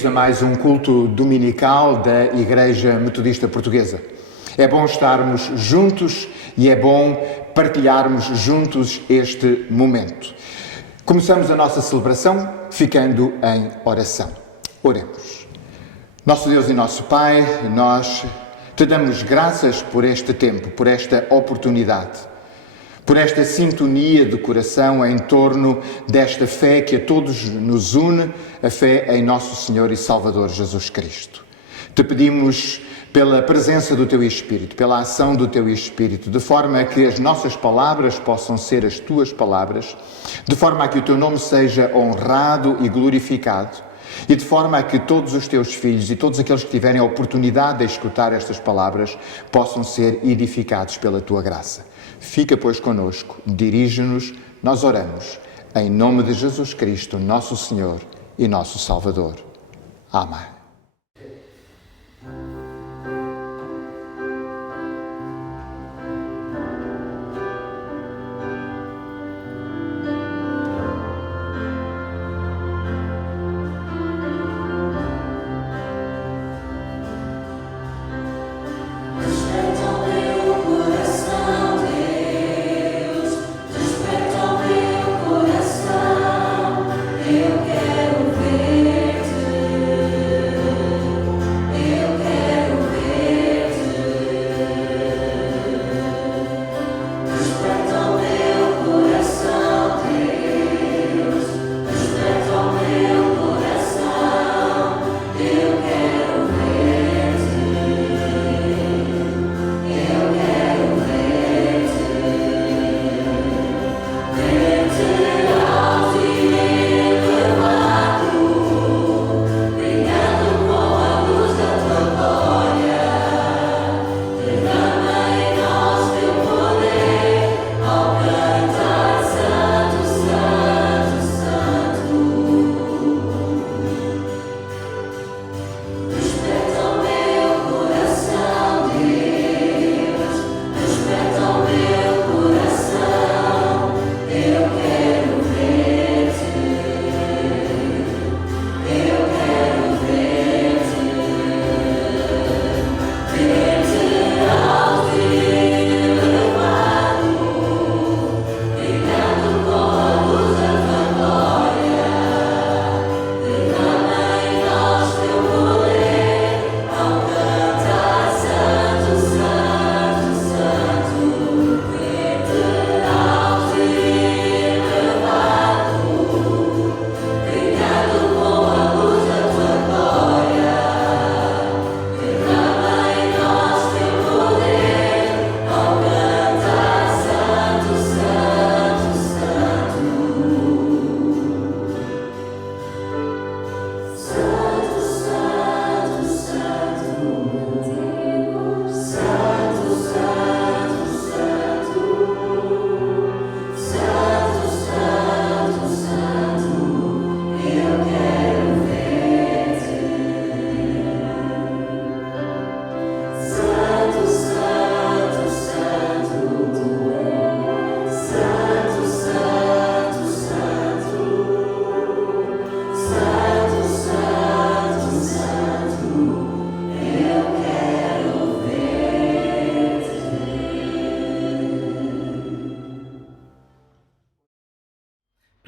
Bem-vindos a mais um culto dominical da Igreja Metodista Portuguesa. É bom estarmos juntos e é bom partilharmos juntos este momento. Começamos a nossa celebração ficando em oração. Oremos. Nosso Deus e nosso Pai, nós te damos graças por este tempo, por esta oportunidade, por esta sintonia de coração em torno desta fé que a todos nos une, a fé em nosso Senhor e Salvador Jesus Cristo. Te pedimos pela presença do Teu Espírito, pela ação do Teu Espírito, de forma a que as nossas palavras possam ser as Tuas palavras, de forma a que o Teu nome seja honrado e glorificado, e de forma a que todos os Teus filhos e todos aqueles que tiverem a oportunidade de escutar estas palavras possam ser edificados pela Tua graça. Fica, pois, conosco, dirige-nos, nós oramos, em nome de Jesus Cristo, nosso Senhor e nosso Salvador. Amém.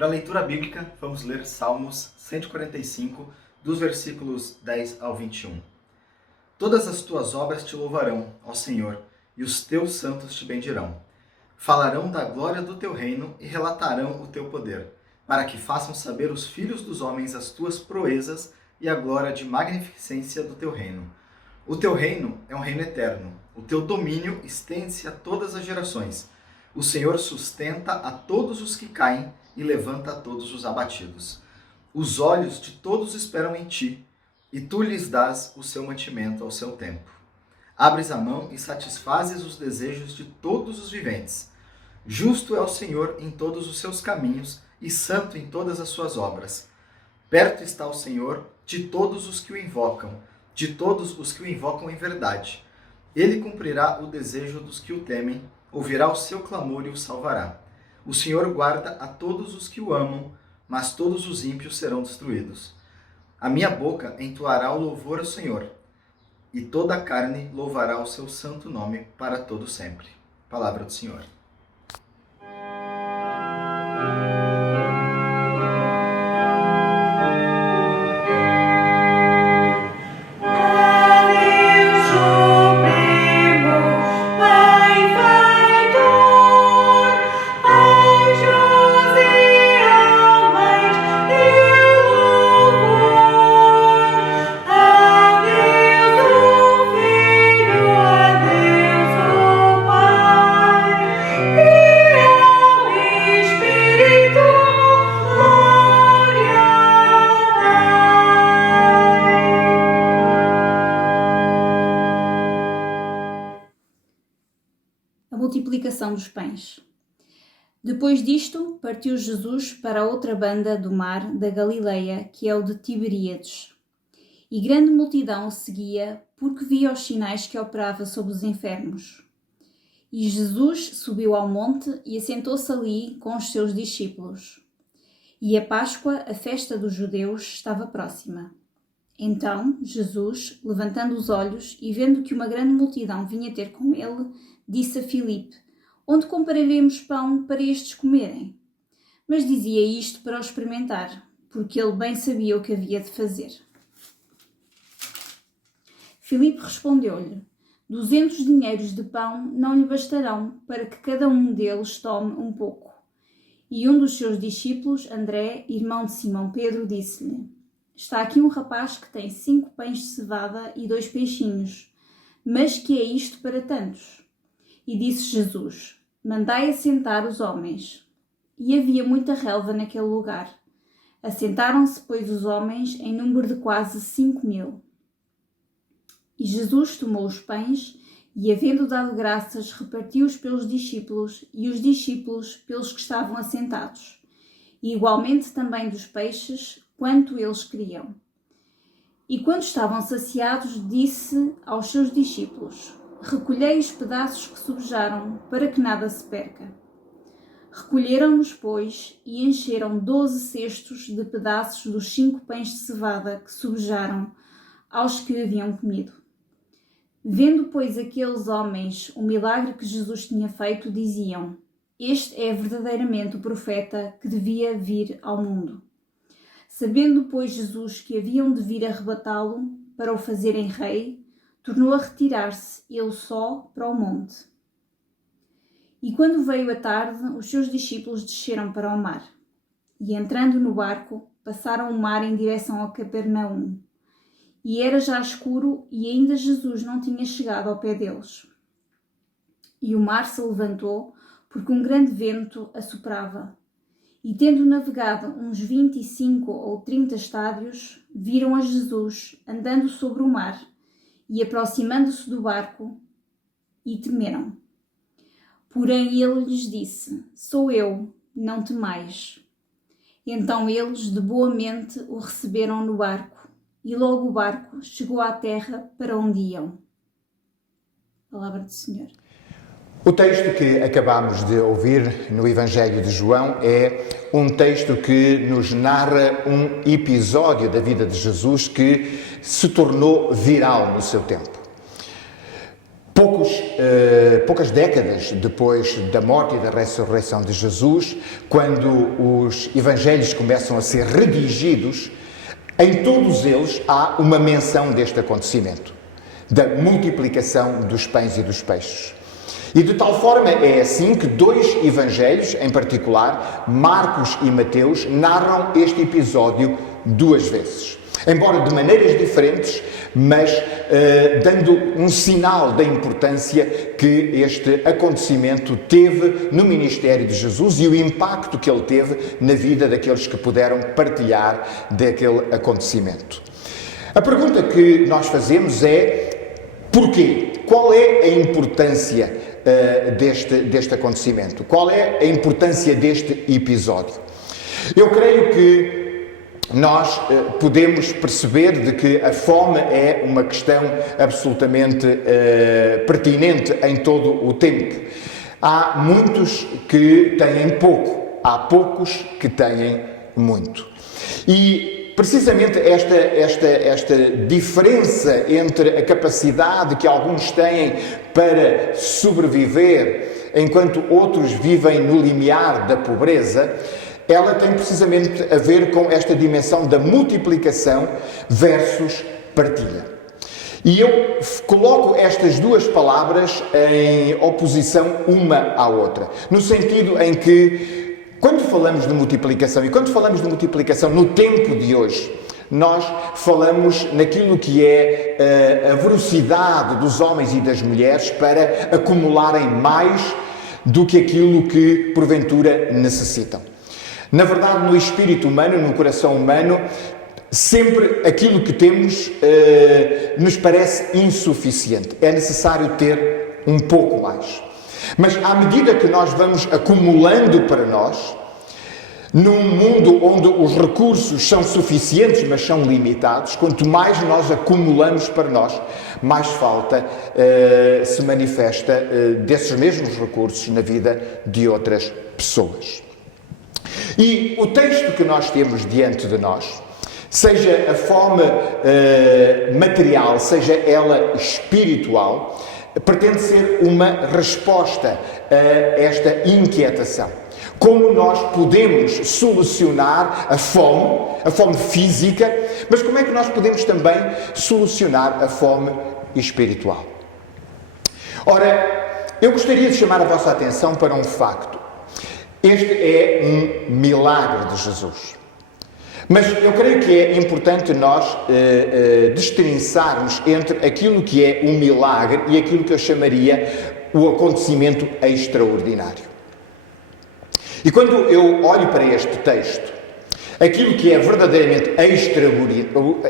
Para a leitura bíblica, vamos ler Salmos 145, dos versículos 10 ao 21. Todas as tuas obras te louvarão, ó Senhor, e os teus santos te bendirão. Falarão da glória do teu reino e relatarão o teu poder, para que façam saber os filhos dos homens as tuas proezas e a glória de magnificência do teu reino. O teu reino é um reino eterno, o teu domínio estende-se a todas as gerações. O Senhor sustenta a todos os que caem e levanta a todos os abatidos. Os olhos de todos esperam em ti, e tu lhes dás o seu mantimento ao seu tempo. Abres a mão e satisfazes os desejos de todos os viventes. Justo é o Senhor em todos os seus caminhos e santo em todas as suas obras. Perto está o Senhor de todos os que o invocam, de todos os que o invocam em verdade. Ele cumprirá o desejo dos que o temem, ouvirá o seu clamor e o salvará. O Senhor guarda a todos os que o amam, mas todos os ímpios serão destruídos. A minha boca entoará o louvor ao Senhor, e toda a carne louvará o seu santo nome para todo sempre. Palavra do Senhor. A multiplicação dos pães. Depois disto, partiu Jesus para a outra banda do mar da Galileia, que é o de Tiberíades. E grande multidão o seguia, porque via os sinais que operava sobre os enfermos. E Jesus subiu ao monte e assentou-se ali com os seus discípulos. E a Páscoa, a festa dos judeus, estava próxima. Então, Jesus, levantando os olhos e vendo que uma grande multidão vinha ter com ele, disse a Filipe: onde compraremos pão para estes comerem? Mas dizia isto para o experimentar, porque ele bem sabia o que havia de fazer. Filipe respondeu-lhe: 200 dinheiros de pão não lhe bastarão para que cada um deles tome um pouco. E um dos seus discípulos, André, irmão de Simão Pedro, disse-lhe: está aqui um rapaz que tem 5 pães de cevada e 2 peixinhos, mas que é isto para tantos? E disse Jesus: mandai assentar os homens. E havia muita relva naquele lugar. Assentaram-se, pois, os homens em número de quase 5.000. E Jesus tomou os pães e, havendo dado graças, repartiu-os pelos discípulos e os discípulos pelos que estavam assentados, e igualmente também dos peixes, quanto eles queriam. E quando estavam saciados, disse aos seus discípulos: recolhei os pedaços que sobejaram, para que nada se perca. Recolheram-nos, pois, e encheram 12 cestos de pedaços dos 5 pães de cevada que sobejaram aos que haviam comido. Vendo, pois, aqueles homens o milagre que Jesus tinha feito, diziam: este é verdadeiramente o profeta que devia vir ao mundo. Sabendo, pois, Jesus que haviam de vir arrebatá-lo para o fazerem rei, tornou a retirar-se, ele só, para o monte. E quando veio a tarde, os seus discípulos desceram para o mar. E entrando no barco, passaram o mar em direção a Capernaum. E era já escuro, e ainda Jesus não tinha chegado ao pé deles. E o mar se levantou, porque um grande vento assoprava. E tendo navegado uns 25 ou 30 estádios, viram a Jesus andando sobre o mar, e aproximando-se do barco, e temeram. Porém ele lhes disse: sou eu, não temais. Então eles de boa mente o receberam no barco, e logo o barco chegou à terra para onde iam. Palavra do Senhor. O texto que acabamos de ouvir no Evangelho de João é um texto que nos narra um episódio da vida de Jesus que se tornou viral no seu tempo. Poucas décadas depois da morte e da ressurreição de Jesus, quando os Evangelhos começam a ser redigidos, em todos eles há uma menção deste acontecimento, da multiplicação dos pães e dos peixes. E de tal forma é assim que 2 evangelhos, em particular, Marcos e Mateus, narram este episódio 2 vezes. Embora de maneiras diferentes, mas dando um sinal da importância que este acontecimento teve no ministério de Jesus e o impacto que ele teve na vida daqueles que puderam partilhar daquele acontecimento. A pergunta que nós fazemos é: porquê? Qual é a importância deste acontecimento? Qual é a importância deste episódio? Eu creio que nós podemos perceber de que a fome é uma questão absolutamente pertinente em todo o tempo. Há muitos que têm pouco, há poucos que têm muito. E precisamente esta diferença entre a capacidade que alguns têm para sobreviver, enquanto outros vivem no limiar da pobreza, ela tem precisamente a ver com esta dimensão da multiplicação versus partilha. E eu coloco estas duas palavras em oposição uma à outra, no sentido em que, quando falamos de multiplicação, e quando falamos de multiplicação no tempo de hoje, nós falamos naquilo que é a velocidade dos homens e das mulheres para acumularem mais do que aquilo que, porventura, necessitam. Na verdade, no espírito humano, no coração humano, sempre aquilo que temos nos parece insuficiente. É necessário ter um pouco mais. Mas à medida que nós vamos acumulando para nós, num mundo onde os recursos são suficientes, mas são limitados, quanto mais nós acumulamos para nós, mais falta se manifesta desses mesmos recursos na vida de outras pessoas. E o texto que nós temos diante de nós, seja a fome material, seja ela espiritual, pretende ser uma resposta a esta inquietação. Como nós podemos solucionar a fome física, mas como é que nós podemos também solucionar a fome espiritual? Ora, eu gostaria de chamar a vossa atenção para um facto. Este é um milagre de Jesus. Mas eu creio que é importante nós destrinçarmos entre aquilo que é um milagre e aquilo que eu chamaria o acontecimento extraordinário. E quando eu olho para este texto, aquilo que é verdadeiramente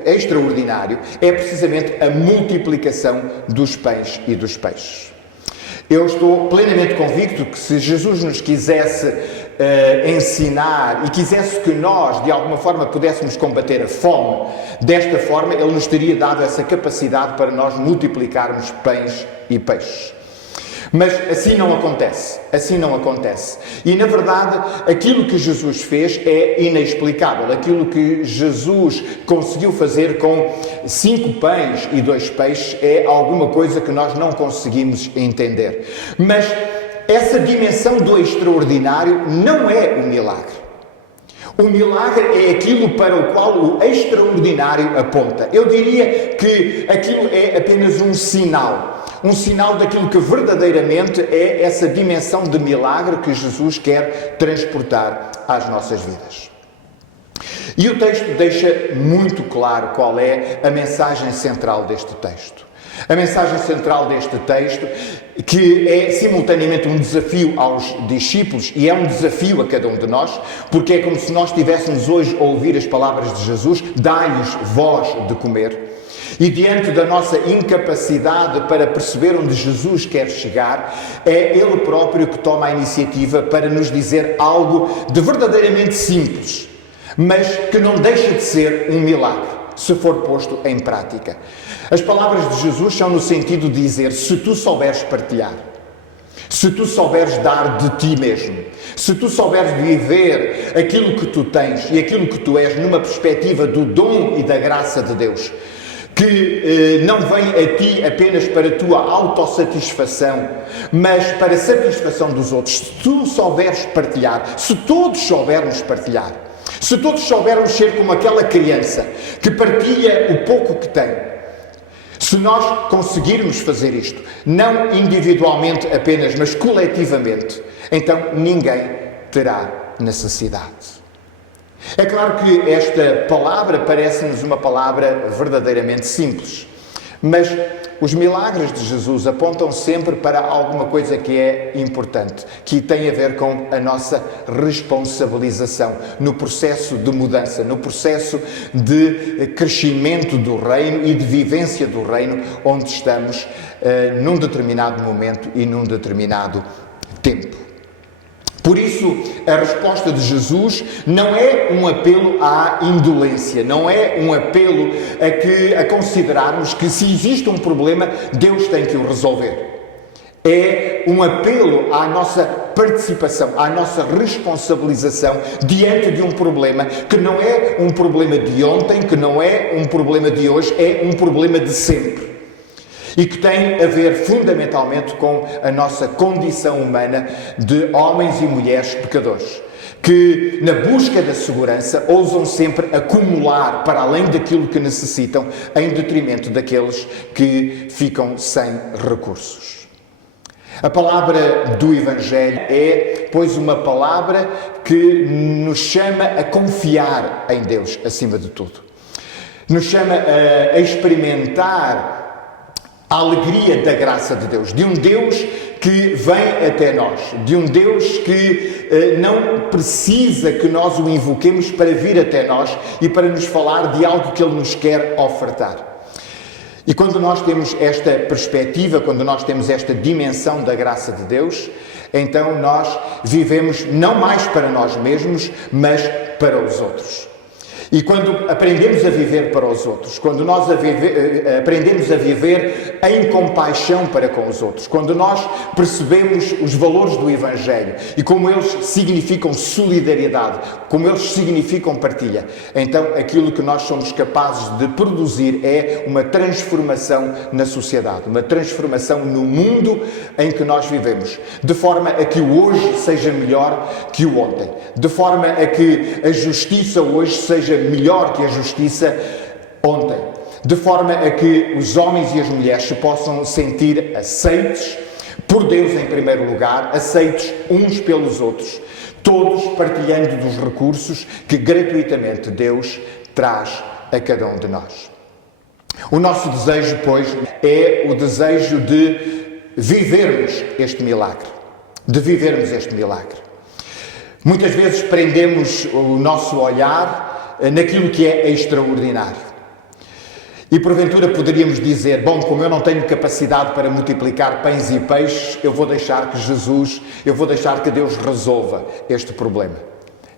extraordinário é precisamente a multiplicação dos pães e dos peixes. Eu estou plenamente convicto que se Jesus nos quisesse ensinar e quisesse que nós, de alguma forma, pudéssemos combater a fome, desta forma Ele nos teria dado essa capacidade para nós multiplicarmos pães e peixes. Mas assim não acontece, E, na verdade, aquilo que Jesus fez é inexplicável. Aquilo que Jesus conseguiu fazer com 5 pães e 2 peixes é alguma coisa que nós não conseguimos entender. Mas essa dimensão do extraordinário não é um milagre. O milagre é aquilo para o qual o extraordinário aponta. Eu diria que aquilo é apenas um sinal daquilo que verdadeiramente é essa dimensão de milagre que Jesus quer transportar às nossas vidas. E o texto deixa muito claro qual é a mensagem central deste texto. A mensagem central deste texto, que é simultaneamente um desafio aos discípulos e é um desafio a cada um de nós, porque é como se nós estivéssemos hoje a ouvir as palavras de Jesus: dai-lhes voz de comer. E diante da nossa incapacidade para perceber onde Jesus quer chegar, é Ele próprio que toma a iniciativa para nos dizer algo de verdadeiramente simples, mas que não deixa de ser um milagre, se for posto em prática. As palavras de Jesus são no sentido de dizer: se tu souberes partilhar, se tu souberes dar de ti mesmo, se tu souberes viver aquilo que tu tens e aquilo que tu és numa perspectiva do dom e da graça de Deus, que não vem a ti apenas para a tua autossatisfação, mas para a satisfação dos outros. Se tu souberes partilhar, se todos soubermos partilhar, se todos soubermos ser como aquela criança que partilha o pouco que tem, se nós conseguirmos fazer isto, não individualmente apenas, mas coletivamente, então ninguém terá necessidade. É claro que esta palavra parece-nos uma palavra verdadeiramente simples, mas os milagres de Jesus apontam sempre para alguma coisa que é importante, que tem a ver com a nossa responsabilização no processo de mudança, no processo de crescimento do reino e de vivência do reino, onde estamos num determinado momento e num determinado tempo. Por isso, a resposta de Jesus não é um apelo à indolência, não é um apelo a considerarmos que se existe um problema, Deus tem que o resolver. É um apelo à nossa participação, à nossa responsabilização diante de um problema que não é um problema de ontem, que não é um problema de hoje, é um problema de sempre. E que tem a ver fundamentalmente com a nossa condição humana de homens e mulheres pecadores, que na busca da segurança ousam sempre acumular para além daquilo que necessitam, em detrimento daqueles que ficam sem recursos. A palavra do Evangelho é, pois, uma palavra que nos chama a confiar em Deus acima de tudo. Nos chama a experimentar a alegria da graça de Deus, de um Deus que vem até nós, de um Deus que não precisa que nós o invoquemos para vir até nós e para nos falar de algo que Ele nos quer ofertar. E quando nós temos esta perspectiva, quando nós temos esta dimensão da graça de Deus, então nós vivemos não mais para nós mesmos, mas para os outros. E quando aprendemos a viver para os outros, quando nós aprendemos a viver em compaixão para com os outros, quando nós percebemos os valores do Evangelho e como eles significam solidariedade, como eles significam partilha, então aquilo que nós somos capazes de produzir é uma transformação na sociedade, uma transformação no mundo em que nós vivemos, de forma a que o hoje seja melhor que o ontem, de forma a que a justiça hoje seja melhor que a justiça ontem, de forma a que os homens e as mulheres se possam sentir aceitos por Deus em primeiro lugar, aceitos uns pelos outros, todos partilhando dos recursos que gratuitamente Deus traz a cada um de nós. O nosso desejo, pois, é o desejo de vivermos este milagre, Muitas vezes prendemos o nosso olhar naquilo que é extraordinário. E porventura poderíamos dizer, bom, como eu não tenho capacidade para multiplicar pães e peixes, eu vou deixar que Deus resolva este problema.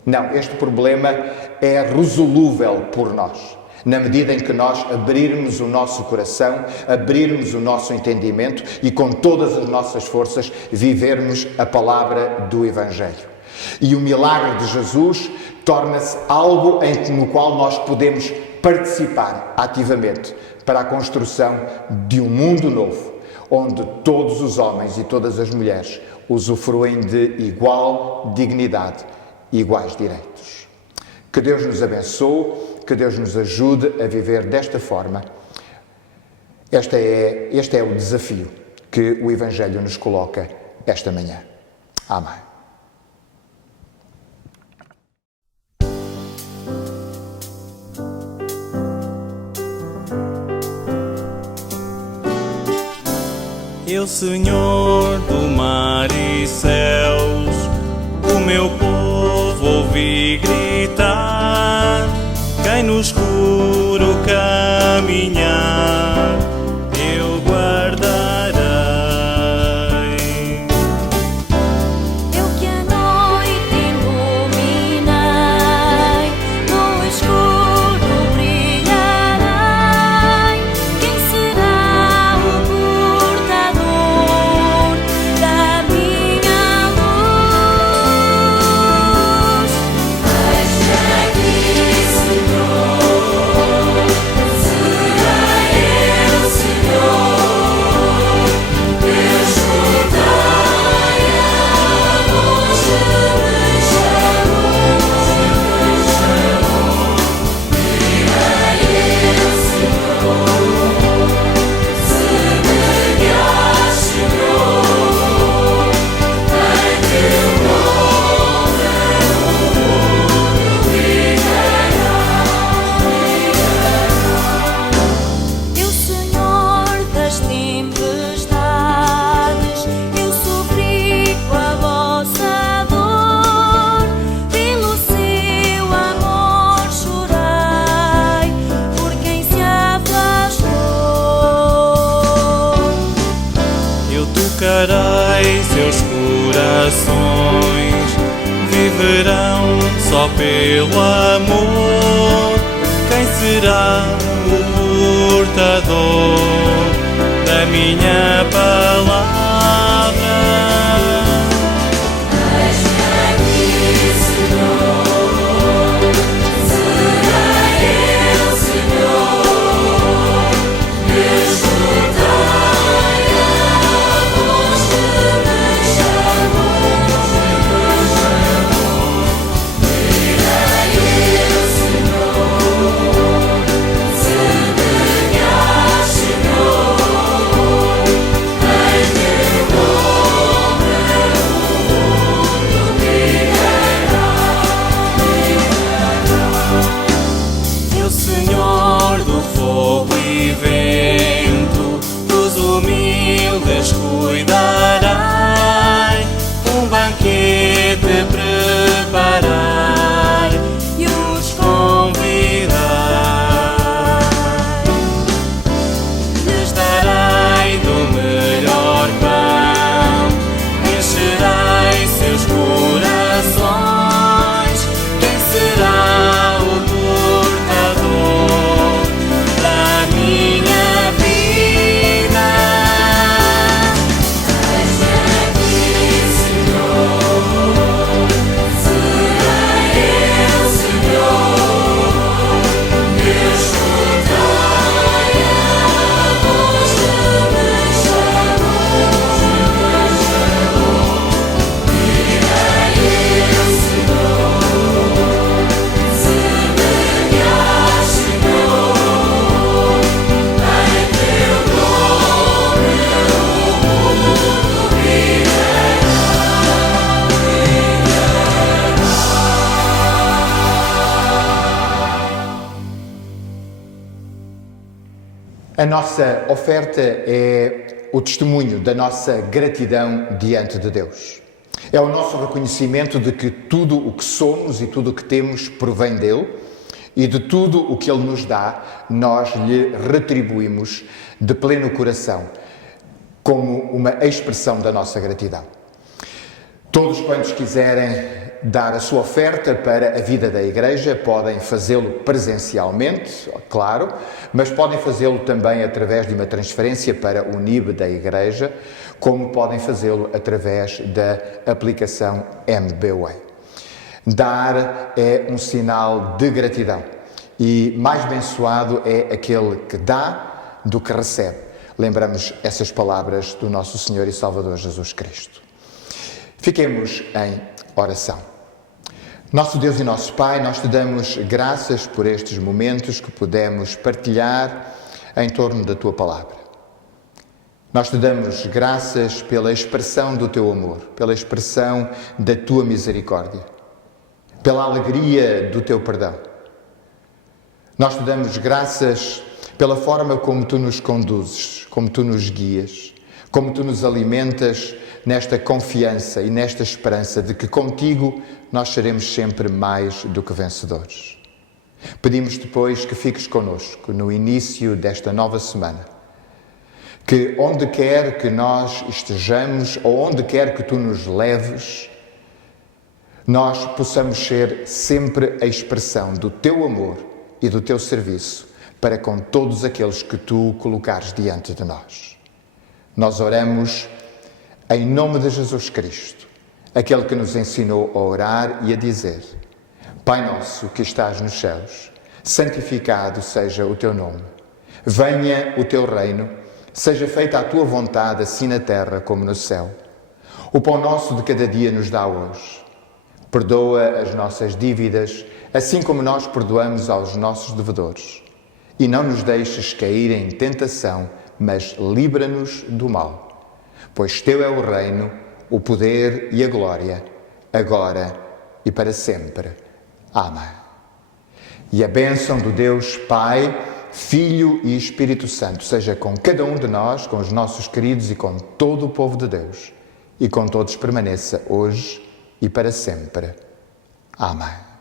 Não, este problema é resolúvel por nós, na medida em que nós abrirmos o nosso coração, abrirmos o nosso entendimento e com todas as nossas forças vivermos a palavra do Evangelho. E o milagre de Jesus torna-se algo no qual nós podemos participar ativamente para a construção de um mundo novo, onde todos os homens e todas as mulheres usufruem de igual dignidade e iguais direitos. Que Deus nos abençoe, que Deus nos ajude a viver desta forma. Este é o desafio que o Evangelho nos coloca esta manhã. Amém. Eu, Senhor do mar e céus, o meu povo ouvi gritar, quem no escuro caminhar, eu guardarei. Eu que a noite iluminei, no escuro brilharei, quem será o portador da minha luz? Eis-me aqui, Senhor, serei eu, Senhor, eu escutei a voz que me chamou, direi eu, Senhor, se me guias, Senhor, em teu nome o mundo viverá. Eu, Senhor das tempestades, eu sofri com a vossa dor, pelo seu amor chorei, por quem se afastou. Eu tocarei seus corações, viverão só pelo amor. Quem será o portador da minha palavra? descuidarei, um banquete preparar e os convidar. Lhes darei do melhor pão, encherei seus corações. Quem será o portador da minha vida? Eis-me aqui, Senhor, serei eu, Senhor, escutai a voz que me chamou. Direi eu, Senhor, semelhar, Senhor, em teu nome o mundo A nossa oferta é o testemunho da nossa gratidão diante de Deus. É o nosso reconhecimento de que tudo o que somos e tudo o que temos provém dele e de tudo o que ele nos dá, nós lhe retribuímos de pleno coração, como uma expressão da nossa gratidão. Todos quantos quiserem dar a sua oferta para a vida da Igreja podem fazê-lo presencialmente, claro, mas podem fazê-lo também através de uma transferência para o NIB da Igreja, como podem fazê-lo através da aplicação MBWay. Dar é um sinal de gratidão e mais abençoado é aquele que dá do que recebe. Lembramos essas palavras do nosso Senhor e Salvador Jesus Cristo. Fiquemos em oração. Nosso Deus e nosso Pai, nós te damos graças por estes momentos que pudemos partilhar em torno da Tua Palavra. Nós te damos graças pela expressão do Teu amor, pela expressão da Tua misericórdia, pela alegria do Teu perdão. Nós te damos graças pela forma como Tu nos conduzes, como Tu nos guias, como Tu nos alimentas nesta confiança e nesta esperança de que contigo nós seremos sempre mais do que vencedores. Pedimos depois que fiques connosco no início desta nova semana, que onde quer que nós estejamos ou onde quer que Tu nos leves, nós possamos ser sempre a expressão do Teu amor e do Teu serviço para com todos aqueles que Tu colocares diante de nós. Nós oramos em nome de Jesus Cristo, aquele que nos ensinou a orar e a dizer: Pai nosso que estás nos céus, santificado seja o Teu nome. Venha o Teu reino, seja feita a Tua vontade, assim na terra como no céu. O pão nosso de cada dia nos dá hoje. Perdoa as nossas dívidas, assim como nós perdoamos aos nossos devedores. E não nos deixes cair em tentação, mas livra-nos do mal. Pois Teu é o reino, o poder e a glória, agora e para sempre. Amém. E a bênção do Deus Pai, Filho e Espírito Santo seja com cada um de nós, com os nossos queridos e com todo o povo de Deus, e com todos permaneça hoje e para sempre. Amém.